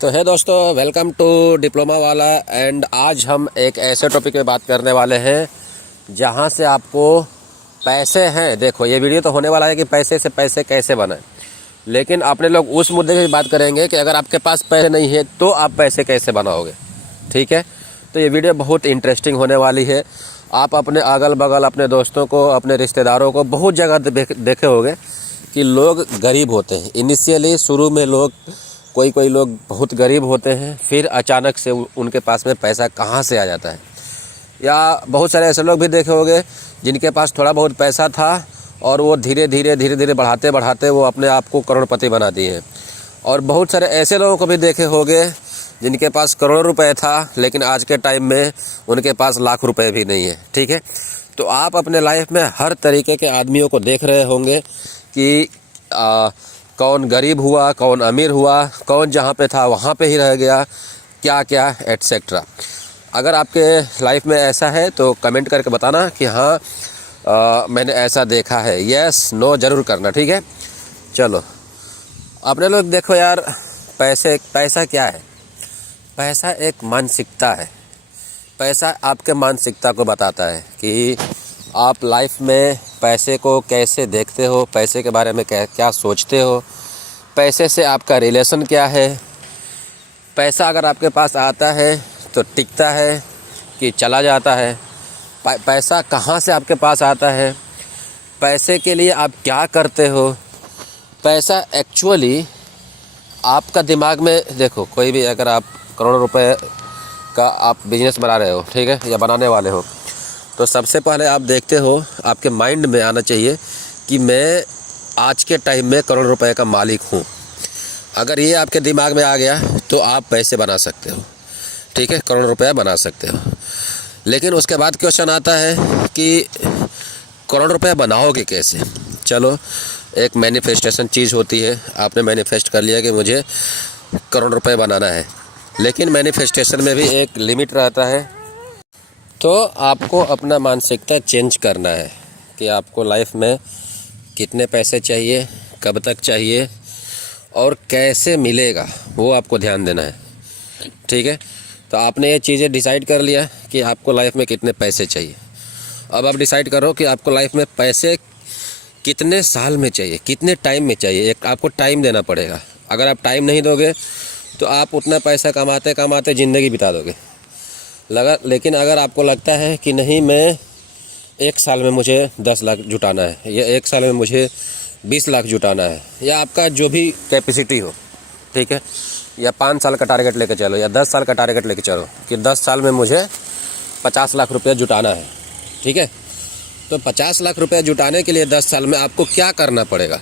तो है दोस्तों, वेलकम टू डिप्लोमा वाला। एंड आज हम एक ऐसे टॉपिक पे बात करने वाले हैं जहां से आपको पैसे हैं। देखो, ये वीडियो तो होने वाला है कि पैसे से पैसे कैसे बनाएं, लेकिन अपने लोग उस मुद्दे की बात करेंगे कि अगर आपके पास पैसे नहीं है तो आप पैसे कैसे बनाओगे। ठीक है, तो ये वीडियो बहुत इंटरेस्टिंग होने वाली है। आप अपने अगल बगल, अपने दोस्तों को, अपने रिश्तेदारों को बहुत जगह देखे होंगे कि लोग गरीब होते हैं। इनिशियली शुरू में लोग कोई लोग बहुत गरीब होते हैं, फिर अचानक से उनके पास में पैसा कहाँ से आ जाता है। या बहुत सारे ऐसे लोग भी देखे होंगे जिनके पास थोड़ा बहुत पैसा था और वो धीरे धीरे बढ़ाते वो अपने आप को करोड़पति बना दिए हैं। और बहुत सारे ऐसे लोगों को भी देखे होंगे जिनके पास करोड़ों रुपए था, लेकिन आज के टाइम में उनके पास लाख रुपए भी नहीं है। ठीक है, तो आप अपने लाइफ में हर तरीके के आदमियों को देख रहे होंगे कि कौन गरीब हुआ, कौन अमीर हुआ, कौन जहाँ पे था वहाँ पे ही रह गया, क्या क्या एटसेट्रा। अगर आपके लाइफ में ऐसा है तो कमेंट करके बताना कि हाँ मैंने ऐसा देखा है। यस नो ज़रूर करना। ठीक है, चलो अपने लोग देखो यार, पैसा क्या है? पैसा एक मानसिकता है। पैसा आपके मानसिकता को बताता है कि आप लाइफ में पैसे को कैसे देखते हो, पैसे के बारे में क्या सोचते हो, पैसे से आपका रिलेशन क्या है। पैसा अगर आपके पास आता है तो टिकता है कि चला जाता है। पैसा कहाँ से आपके पास आता है, पैसे के लिए आप क्या करते हो। पैसा एक्चुअली आपका दिमाग में, देखो कोई भी, अगर आप करोड़ों रुपए का आप बिजनेस बना रहे हो, ठीक है, या बनाने वाले हो, तो सबसे पहले आप देखते हो, आपके माइंड में आना चाहिए कि मैं आज के टाइम में करोड़ रुपए का मालिक हूँ। अगर ये आपके दिमाग में आ गया तो आप पैसे बना सकते हो। ठीक है, करोड़ रुपया बना सकते हो। लेकिन उसके बाद क्वेश्चन आता है कि करोड़ रुपया बनाओगे कैसे। चलो, एक मैनिफेस्टेशन चीज़ होती है, आपने मैनिफेस्ट कर लिया कि मुझे करोड़ रुपये बनाना है, लेकिन मैनिफेस्टेशन में भी एक लिमिट रहता है। तो आपको अपना मानसिकता चेंज करना है कि आपको लाइफ में कितने पैसे चाहिए, कब तक चाहिए और कैसे मिलेगा, वो आपको ध्यान देना है। ठीक है, तो आपने ये चीज़ें डिसाइड कर लिया कि आपको लाइफ में कितने पैसे चाहिए। अब आप डिसाइड करो कि आपको लाइफ में पैसे कितने साल में चाहिए, कितने टाइम में चाहिए। एक आपको टाइम देना पड़ेगा। अगर आप टाइम नहीं दोगे तो आप उतना पैसा कमाते कमाते ज़िंदगी बिता दोगे। लेकिन अगर आपको लगता है कि नहीं, मैं 1 साल में मुझे 10 लाख जुटाना है, या 1 साल में मुझे 20 लाख जुटाना है, या आपका जो भी कैपेसिटी हो, ठीक है, या 5 साल का टारगेट लेकर चलो, या 10 साल का टारगेट लेकर चलो कि 10 साल में मुझे 50 लाख रुपया जुटाना है। ठीक है, तो 50 लाख रुपया जुटाने के लिए 10 साल में आपको क्या करना पड़ेगा।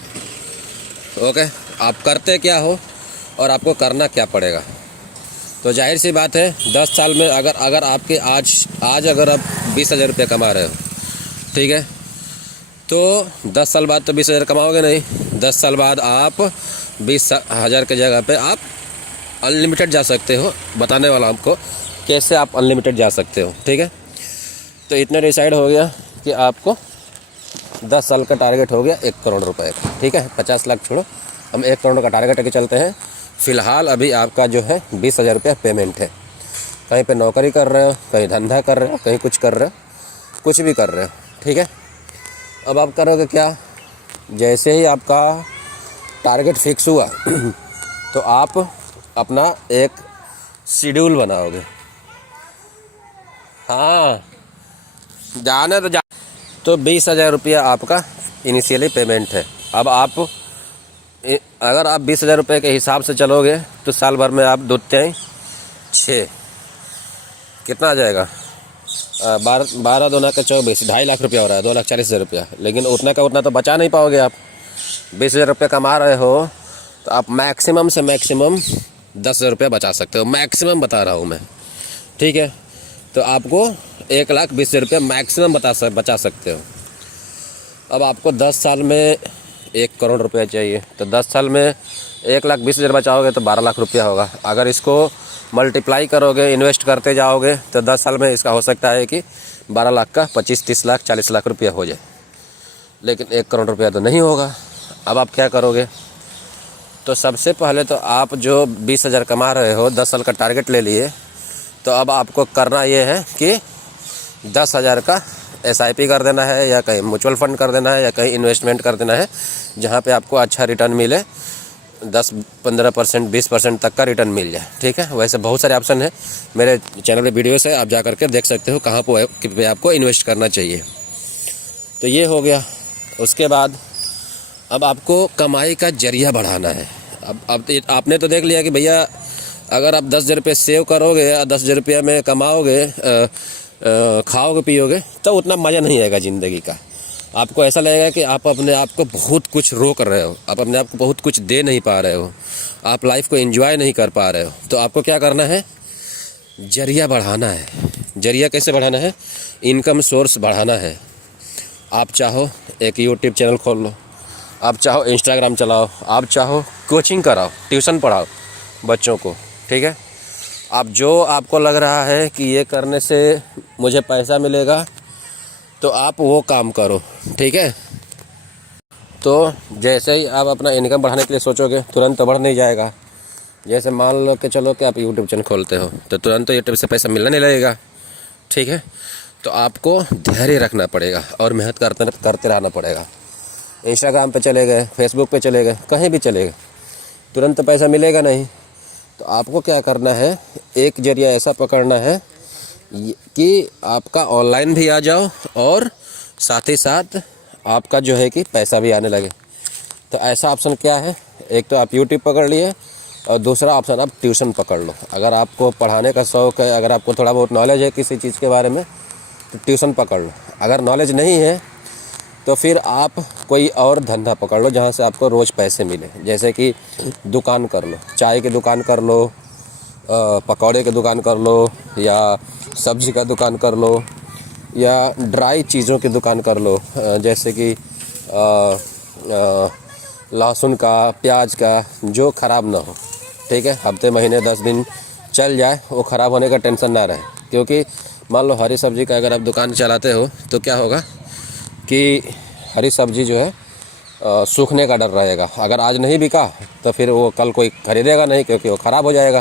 ओके, आप करते क्या हो और आपको करना क्या पड़ेगा। तो जाहिर सी बात है, 10 साल में अगर आपके आज अगर आप 20,000 रुपये कमा रहे हो, ठीक है, तो 10 साल बाद तो 20,000 कमाओगे नहीं। 10 साल बाद आप 20,000 की जगह पे आप अनलिमिटेड जा सकते हो। बताने वाला आपको कैसे आप अनलिमिटेड जा सकते हो। ठीक है, तो इतना डिसाइड हो गया कि आपको 10 साल का टारगेट हो गया 1 करोड़ रुपए का। ठीक है, 50 लाख छोड़ो, हम 1 करोड़ का टारगेट लेके चलते हैं। फ़िलहाल अभी आपका जो है 20,000 रुपया पेमेंट है। कहीं पे नौकरी कर रहे हो, कहीं धंधा कर रहे हो, कहीं कुछ कर रहे हो, कुछ भी कर रहे हो। ठीक है, अब आप करोगे क्या, जैसे ही आपका टारगेट फिक्स हुआ तो आप अपना एक शेड्यूल बनाओगे। हाँ, जाने तो 20,000 रुपया आपका इनिशियली पेमेंट है। अब अगर आप 20,000 रुपये के हिसाब से चलोगे तो साल भर में आप 2×6 कितना आ जाएगा, 12 दूना का 24, 2.5 लाख रुपया हो रहा है, 2,40,000 रुपया। लेकिन उतना का उतना तो बचा नहीं पाओगे आप। 20,000 रुपये कमा रहे हो तो आप मैक्सिमम से मैक्सिमम 10,000 रुपया बचा सकते हो। मैक्सिमम बता रहा हूँ मैं। ठीक है, तो आपको 1,20,000 रुपया मैक्सिमम बचा सकते हो। अब आपको 10 साल में 1 करोड़ रुपया चाहिए, तो 10 साल में 1,20,000 बचाओगे तो 12 लाख रुपया होगा। अगर इसको मल्टीप्लाई करोगे, इन्वेस्ट करते जाओगे, तो 10 साल में इसका हो सकता है कि 12 लाख का 25, 30 लाख, 40 लाख रुपया हो जाए। लेकिन 1 करोड़ रुपया तो नहीं होगा। अब आप क्या करोगे, तो सबसे पहले तो आप जो 20,000 कमा रहे हो, 10 साल का टारगेट ले लिए, तो अब आपको करना ये है कि 10,000 का SIP कर देना है, या कहीं म्यूचुअल फंड कर देना है, या कहीं इन्वेस्टमेंट कर देना है जहाँ पे आपको अच्छा रिटर्न मिले, 10-15%, 20% तक का रिटर्न मिल जाए। ठीक है, वैसे बहुत सारे ऑप्शन है, मेरे चैनल पे वीडियो से आप जा करके देख सकते हो कहाँ पे आपको इन्वेस्ट करना चाहिए। तो ये हो गया। उसके बाद अब आपको कमाई का जरिया बढ़ाना है। अब आपने तो देख लिया कि भैया अगर आप 10,000 रुपये सेव करोगे या 10,000 रुपये में कमाओगे, खाओगे पियोगे, तो उतना मज़ा नहीं आएगा ज़िंदगी का। आपको ऐसा लगेगा कि आप अपने आप को बहुत कुछ रोक रहे हो, आप अपने आप को बहुत कुछ दे नहीं पा रहे हो, आप लाइफ को एंजॉय नहीं कर पा रहे हो। तो आपको क्या करना है, जरिया बढ़ाना है। जरिया कैसे बढ़ाना है, इनकम सोर्स बढ़ाना है। आप चाहो एक यूट्यूब चैनल खोल लो, आप चाहो इंस्टाग्राम चलाओ, आप चाहो कोचिंग कराओ, ट्यूशन पढ़ाओ बच्चों को। ठीक है, आप जो आपको लग रहा है कि ये करने से मुझे पैसा मिलेगा, तो आप वो काम करो। ठीक है, तो जैसे ही आप अपना इनकम बढ़ाने के लिए सोचोगे, तुरंत तो बढ़ नहीं जाएगा। जैसे मान लो कि चलो कि आप यूट्यूब चैनल खोलते हो, तो तुरंत तो यूट्यूब से पैसा मिलने नहीं लगेगा। ठीक है, तो आपको धैर्य रखना पड़ेगा और मेहनत करते रहना पड़ेगा। इंस्टाग्राम पे चले गए, फेसबुक पे चले गए, कहीं भी चले गए, तुरंत तो पैसा मिलेगा नहीं। तो आपको क्या करना है, एक जरिया ऐसा पकड़ना है कि आपका ऑनलाइन भी आ जाओ और साथ ही साथ आपका जो है कि पैसा भी आने लगे। तो ऐसा ऑप्शन क्या है, एक तो आप यूट्यूब पकड़ लिए और दूसरा ऑप्शन आप ट्यूशन पकड़ लो। अगर आपको पढ़ाने का शौक़ है, अगर आपको थोड़ा बहुत नॉलेज है किसी चीज़ के बारे में, तो ट्यूशन पकड़ लो। अगर नॉलेज नहीं है तो फिर आप कोई और धंधा पकड़ लो जहाँ से आपको रोज़ पैसे मिले। जैसे कि दुकान कर लो, चाय की दुकान कर लो, पकौड़े की दुकान कर लो, या सब्ज़ी का दुकान कर लो, या ड्राई चीज़ों की दुकान कर लो, जैसे कि लहसुन का, प्याज का, जो ख़राब ना हो। ठीक है, हफ्ते महीने 10 दिन चल जाए, वो ख़राब होने का टेंशन ना रहे। क्योंकि मान लो हरी सब्ज़ी का अगर आप दुकान चलाते हो, तो क्या होगा कि हरी सब्ज़ी जो है सूखने का डर रहेगा। अगर आज नहीं बिका तो फिर वो कल कोई खरीदेगा नहीं, क्योंकि वो ख़राब हो जाएगा।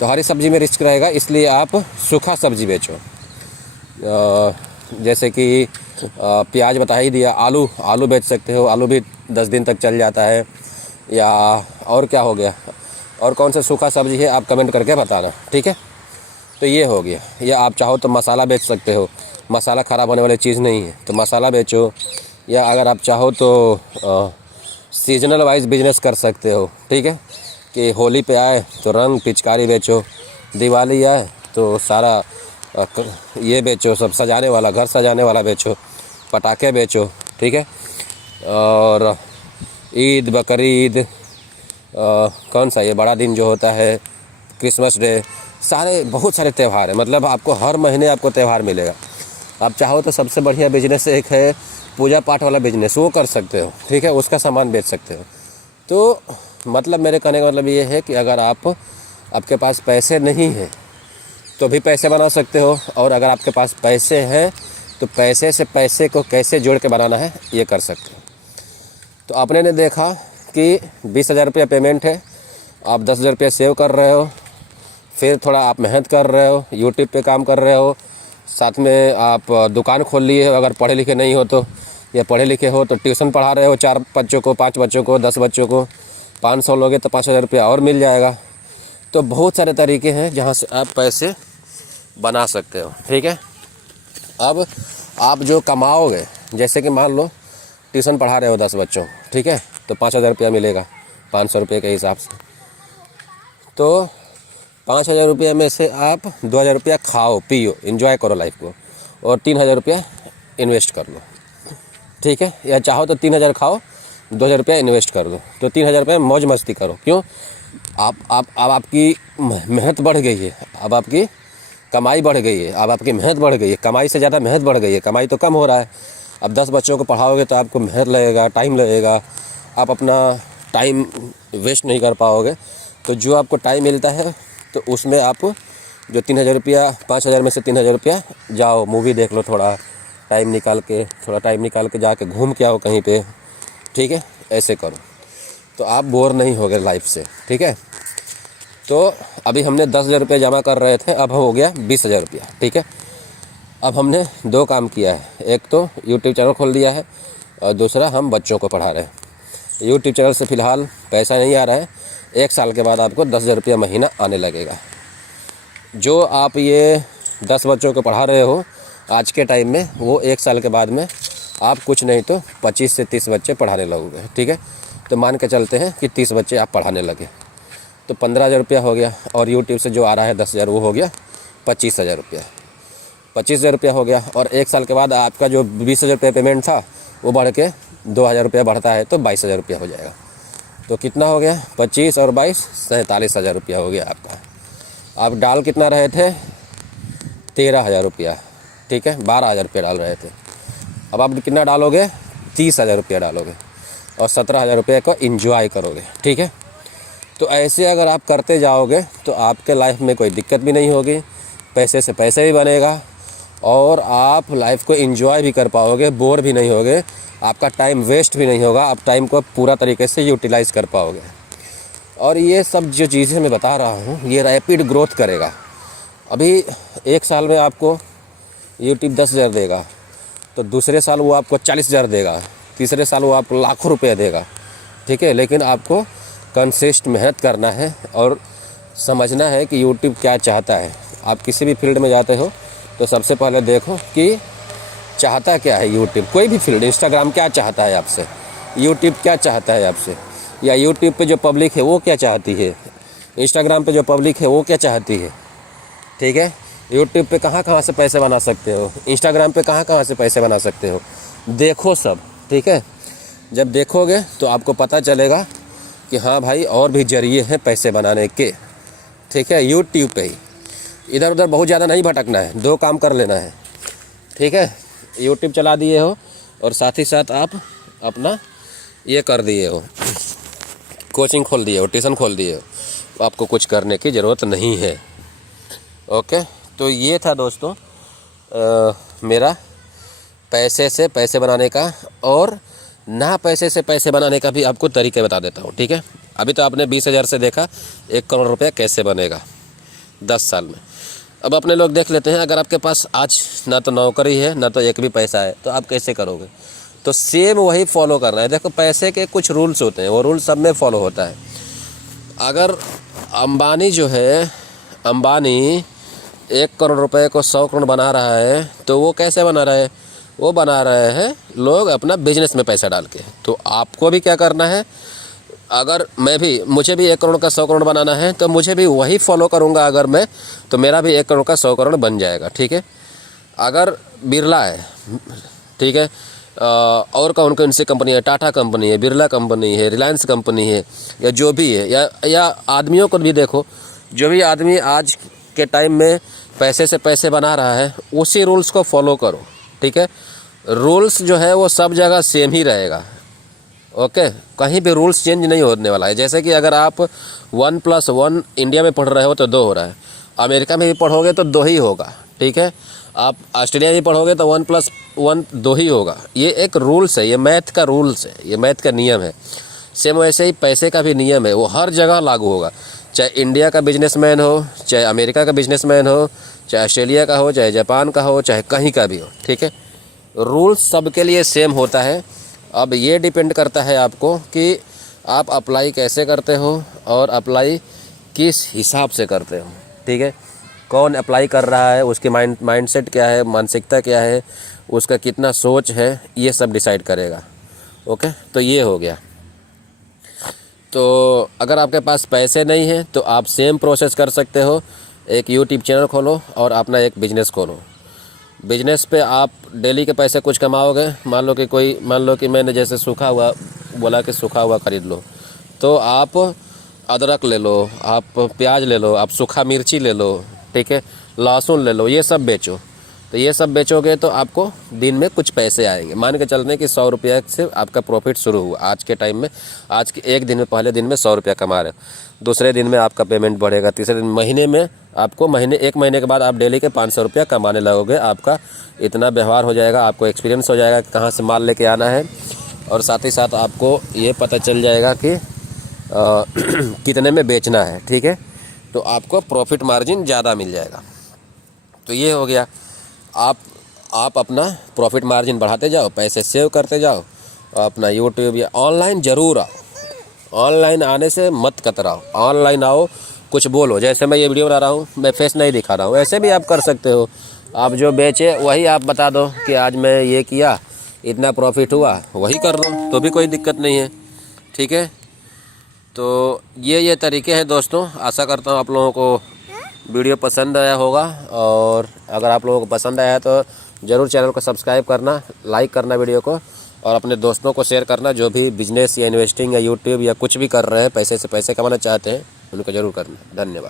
तो हरी सब्ज़ी में रिस्क रहेगा, इसलिए आप सूखा सब्ज़ी बेचो। जैसे कि प्याज बता ही दिया, आलू बेच सकते हो, आलू भी 10 दिन तक चल जाता है। या और क्या हो गया, और कौन सा सूखा सब्ज़ी है आप कमेंट करके बताना। ठीक है, तो ये हो गया। या आप चाहो तो मसाला बेच सकते हो, मसाला ख़राब होने वाली चीज़ नहीं है, तो मसाला बेचो। या अगर आप चाहो तो सीजनल वाइज बिजनेस कर सकते हो। ठीक है, कि होली पे आए तो रंग पिचकारी बेचो, दिवाली आए तो सारा ये बेचो, सब सजाने वाला, घर सजाने वाला बेचो, पटाखे बेचो। ठीक है, और ईद, बकरीद, कौन सा ये बड़ा दिन जो होता है, क्रिसमस डे, सारे बहुत सारे त्यौहार हैं। मतलब आपको हर महीने आपको त्यौहार मिलेगा। आप चाहो तो सबसे बढ़िया बिजनेस एक है पूजा पाठ वाला बिजनेस, वो कर सकते हो। ठीक है, उसका सामान बेच सकते हो। तो मतलब मेरे कहने का मतलब ये है कि अगर आपके पास पैसे नहीं हैं तो भी पैसे बना सकते हो, और अगर आपके पास पैसे हैं तो पैसे से पैसे को कैसे जोड़ के बनाना है ये कर सकते हो। तो आपने ने देखा कि 20,000 रुपया पेमेंट है, आप 10,000 रुपया सेव कर रहे हो, फिर थोड़ा आप मेहनत कर रहे हो, यूट्यूब पे काम कर रहे हो, साथ में आप दुकान खोल लिए हो। अगर पढ़े लिखे नहीं हो तो, या पढ़े लिखे हो तो ट्यूशन पढ़ा रहे हो, 4 बच्चों को, 5 बच्चों को, 10 बच्चों को, 500 लोगे तो 5,000 रुपया और मिल जाएगा। तो बहुत सारे तरीके हैं जहाँ से आप पैसे बना सकते हो। ठीक है, अब आप जो कमाओगे, जैसे कि मान लो ट्यूशन पढ़ा रहे हो 10 बच्चों, ठीक है, तो 5,000 रुपया मिलेगा 500 रुपये के हिसाब से। तो 5,000 रुपये में से आप 2,000 रुपया खाओ पियो, एंजॉय करो लाइफ को, और 3,000 रुपया इन्वेस्ट कर लो। ठीक है, या चाहो तो 3,000 खाओ, 2,000 रुपया इन्वेस्ट कर दो, तो 3,000 रुपये मौज मस्ती करो। क्यों, अब आपकी मेहनत बढ़ गई है, अब आपकी कमाई बढ़ गई है, अब आपकी मेहनत बढ़ गई है। कमाई से ज़्यादा मेहनत बढ़ गई है, कमाई तो कम हो रहा है। अब 10 बच्चों को पढ़ाओगे तो आपको मेहनत लगेगा, टाइम लगेगा, आप अपना टाइम वेस्ट नहीं कर पाओगे। तो जो आपको टाइम मिलता है तो उसमें आप जो 3,000 रुपया, 5,000 में से 3,000 रुपया जाओ मूवी देख लो, थोड़ा टाइम निकाल के जाके घूम के आओ कहीं पे। ठीक है, ऐसे करो। तो आप बोर नहीं होगे लाइफ से, ठीक है। तो अभी हमने 10,000 रुपये जमा कर रहे थे, अब हो गया 20,000 रुपया, ठीक है। अब हमने 2 काम किया है, एक तो यूट्यूब चैनल खोल दिया है और दूसरा हम बच्चों को पढ़ा रहे हैं। यूट्यूब चैनल से फ़िलहाल पैसा नहीं आ रहा है, 1 साल के बाद आपको 10,000 रुपया महीना आने लगेगा। जो आप ये 10 बच्चों को पढ़ा रहे हो आज के टाइम में, वो 1 साल के बाद में आप कुछ नहीं तो 25 से 30 बच्चे पढ़ाने लगोगे, ठीक है। तो मान के चलते हैं कि 30 बच्चे आप पढ़ाने लगे तो 15,000 रुपया हो गया, और यूट्यूब से जो आ रहा है 10,000 वो हो गया 25,000 रुपया। 25,000 रुपया हो गया, और 1 साल के बाद आपका जो 20,000 रुपये पेमेंट था वो बढ़ के 2,000 रुपया बढ़ता है तो 22,000 रुपया हो जाएगा। तो कितना हो गया, 25 और 22 47,000 रुपया हो गया आपका। आप डाल कितना रहे थे, 13,000 रुपया, ठीक है। 12,000 रुपया डाल रहे थे, अब आप कितना डालोगे, 30,000 रुपया डालोगे और 17,000 रुपये को इंजॉय करोगे, ठीक है। तो ऐसे अगर आप करते जाओगे तो आपके लाइफ में कोई दिक्कत भी नहीं होगी, पैसे से पैसे भी बनेगा और आप लाइफ को एंजॉय भी कर पाओगे, बोर भी नहीं होगे, आपका टाइम वेस्ट भी नहीं होगा, आप टाइम को पूरा तरीके से यूटिलाइज़ कर पाओगे। और ये सब जो चीज़ें मैं बता रहा हूँ ये रैपिड ग्रोथ करेगा। अभी 1 साल में आपको यूट्यूब 10,000 देगा, तो दूसरे साल वो आपको 40,000 देगा, तीसरे साल वो आपको लाखों रुपये देगा, ठीक है। लेकिन आपको कंसिस्ट मेहनत करना है और समझना है कि यूट्यूब क्या चाहता है। आप किसी भी फील्ड में जाते हो तो सबसे पहले देखो कि चाहता क्या है यूट्यूब, कोई भी फील्ड, इंस्टाग्राम क्या चाहता है आपसे, यूट्यूब क्या चाहता है आपसे, या यूट्यूब पे जो पब्लिक है वो क्या चाहती है, इंस्टाग्राम पे जो पब्लिक है वो क्या चाहती है, ठीक है। यूट्यूब पे कहाँ से पैसे बना सकते हो, इंस्टाग्राम पे कहाँ से पैसे बना सकते हो, देखो सब, ठीक है। जब देखोगे तो आपको पता चलेगा कि हाँ भाई और भी जरिए हैं पैसे बनाने के, ठीक है। यूट्यूब पे ही इधर उधर बहुत ज़्यादा नहीं भटकना है, 2 काम कर लेना है, ठीक है। यूट्यूब चला दिए हो और साथ ही साथ आप अपना ये कर दिए हो, कोचिंग खोल दिए हो, ट्यूशन खोल दिए हो, तो आपको कुछ करने की ज़रूरत नहीं है, ओके। तो ये था दोस्तों मेरा पैसे से पैसे बनाने का, और ना पैसे से पैसे बनाने का भी आपको तरीके बता देता हूँ, ठीक है। अभी तो आपने 20,000 से देखा 1 करोड़ रुपया कैसे बनेगा 10 साल में। अब अपने लोग देख लेते हैं, अगर आपके पास आज ना तो नौकरी है ना तो एक भी पैसा है तो आप कैसे करोगे। तो सेम वही फॉलो करना है। देखो पैसे के कुछ रूल्स होते हैं, वो रूल्स सब में फॉलो होता है। अगर अंबानी जो है, अंबानी 1 करोड़ रुपए को 100 करोड़ बना रहा है तो वो कैसे बना रहा है, वो बना रहे हैं लोग अपना बिजनेस में पैसा डाल के। तो आपको भी क्या करना है, अगर मुझे भी 1 करोड़ का 100 करोड़ बनाना है तो मुझे भी वही फॉलो करूँगा अगर मैं, तो मेरा भी 1 करोड़ का 100 करोड़ बन जाएगा, ठीक है। अगर बिरला है, ठीक है, और कौन सी कंपनी है, टाटा कंपनी है, बिरला कंपनी है, रिलायंस कंपनी है, या जो भी है, या आदमियों को भी देखो, जो भी आदमी आज के टाइम में पैसे से पैसे बना रहा है उसी रूल्स को फॉलो करो, ठीक है। रूल्स जो है वो सब जगह सेम ही रहेगा, ओके। कहीं भी रूल्स चेंज नहीं होने वाला है। जैसे कि अगर आप 1+1 इंडिया में पढ़ रहे हो तो 2 हो रहा है, अमेरिका में भी पढ़ोगे तो 2 ही होगा, ठीक है। आप ऑस्ट्रेलिया में पढ़ोगे तो 1+1 2 ही होगा। ये एक रूल्स है, ये मैथ का रूल्स है, ये मैथ का नियम है। सेम वैसे ही पैसे का भी नियम है, वो हर जगह लागू होगा, चाहे इंडिया का बिजनेसमैन हो, चाहे अमेरिका का बिजनेसमैन हो, चाहे ऑस्ट्रेलिया का हो, चाहे जापान का हो, चाहे कहीं का भी हो, ठीक है। रूल्स सबके लिए सेम होता है। अब ये डिपेंड करता है आपको कि आप अप्लाई कैसे करते हो और अप्लाई किस हिसाब से करते हो, ठीक है। कौन अप्लाई कर रहा है, उसकी माइंडसेट क्या है, मानसिकता क्या है, उसका कितना सोच है, ये सब डिसाइड करेगा, ओके। तो ये हो गया। तो अगर आपके पास पैसे नहीं हैं तो आप सेम प्रोसेस कर सकते हो, एक यूट्यूब चैनल खोलो और अपना एक बिज़नेस खोलो। बिजनेस पे आप डेली के पैसे कुछ कमाओगे। मान लो कि मैंने जैसे सूखा हुआ बोला कि सूखा हुआ ख़रीद लो, तो आप अदरक ले लो, आप प्याज ले लो, आप सूखा मिर्ची ले लो, ठीक है, लहसुन ले लो, ये सब बेचो। तो ये सब बेचोगे तो आपको दिन में कुछ पैसे आएंगे। मान के चलते हैं कि 100 रुपया से आपका प्रॉफिट शुरू हुआ आज के टाइम में, आज के एक दिन में, पहले दिन में 100 रुपया कमा रहे हो, दूसरे दिन में आपका पेमेंट बढ़ेगा, तीसरे दिन, महीने में आपको एक महीने के बाद आप डेली के 500 रुपया कमाने लगोगे। आपका इतना व्यवहार हो जाएगा, आपको एक्सपीरियंस हो जाएगा कि कहाँ से माल लेके आना है, और साथ ही साथ आपको ये पता चल जाएगा कि कितने में बेचना है, ठीक है, तो आपको प्रॉफिट मार्जिन ज़्यादा मिल जाएगा। तो ये हो गया, आप अपना प्रॉफिट मार्जिन बढ़ाते जाओ, पैसे सेव करते जाओ, अपना यूट्यूब या ऑनलाइन ज़रूर आओ। ऑनलाइन आने से मत कतराओ, ऑनलाइन आओ, कुछ बोलो। जैसे मैं ये वीडियो बना रहा हूँ, मैं फेस नहीं दिखा रहा हूँ, ऐसे भी आप कर सकते हो। आप जो बेचे वही आप बता दो कि आज मैं ये किया, इतना प्रॉफिट हुआ, वही कर दो, तो भी कोई दिक्कत नहीं है, ठीक है। तो ये तरीके हैं दोस्तों। आशा करता हूँ आप लोगों को वीडियो पसंद आया होगा, और अगर आप लोगों को पसंद आया तो ज़रूर चैनल को सब्सक्राइब करना, लाइक करना वीडियो को, और अपने दोस्तों को शेयर करना। जो भी बिजनेस या इन्वेस्टिंग या यूट्यूब या कुछ भी कर रहे हैं, पैसे से पैसे कमाना चाहते हैं, उनको ज़रूर करना। धन्यवाद।